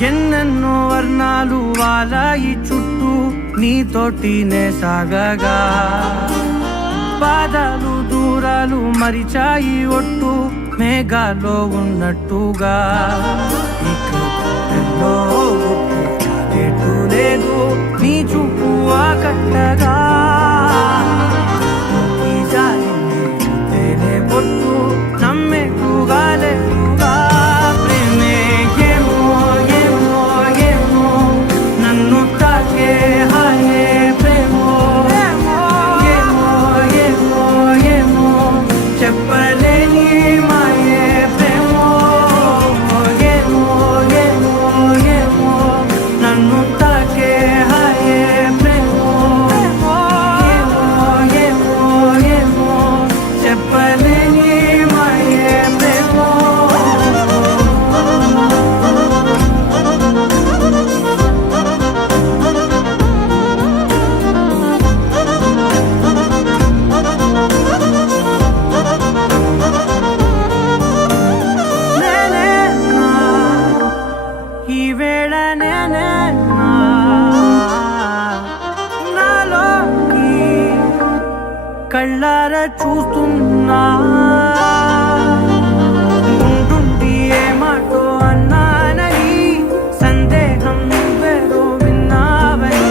ఎన్నెన్నో వర్ణాలు వాలాయి చుట్టూ నీతోటినే సాగగా పాదాలు దూరాలు మరిచాయి ఒట్టు మేఘాల్లో ఉన్నట్టుగా ఇక గుండెల్లో గుట్టు లేదు నీ చూపు ఆకట్టగా తేనే పొట్టు నమ్మేట్టుగా లేదుగా ప్రేమే ఏమో ఏమో ఏమో నన్ను తాకే హాయే ప్రేమో ఏమో ఏమో ఏమో చెప్పలేని మాయే ప్రేమో ఏమో ఏమో ఏమో నన్ను తాకే హాయే ప్రేమో ఏమో ఏమో ఏమో చెప్పలేని మాయే ప్రేమో నేనేనా ఈ వేళ నేనేనా నాలోకి కళ్ళారా చూస్తున్నా ఉంటుండి ఏ మాటో అన్నానని సందేహం నువ్వేదో విన్నావని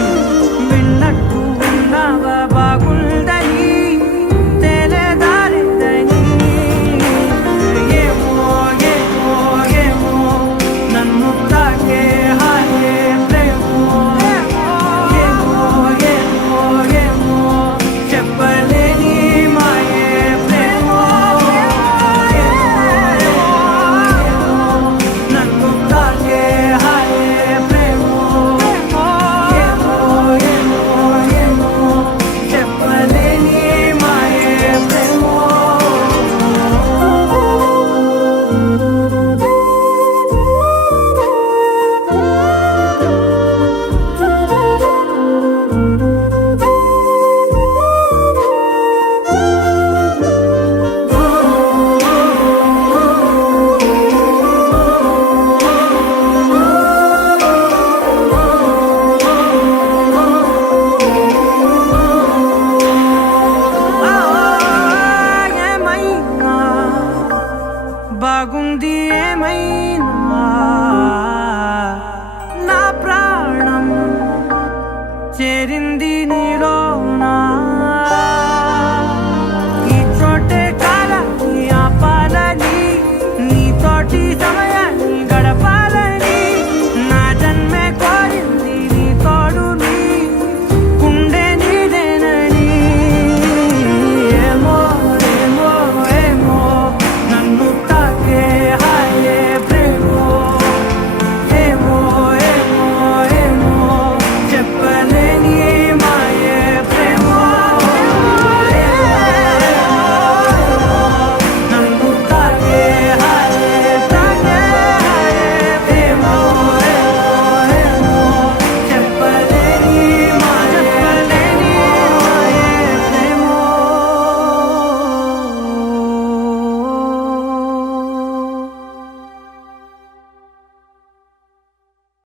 విన్నట్టు విన్నావా బాగుందని తెలియదారిదని ఏమో ఏమో ఏమో నన్ను తాకే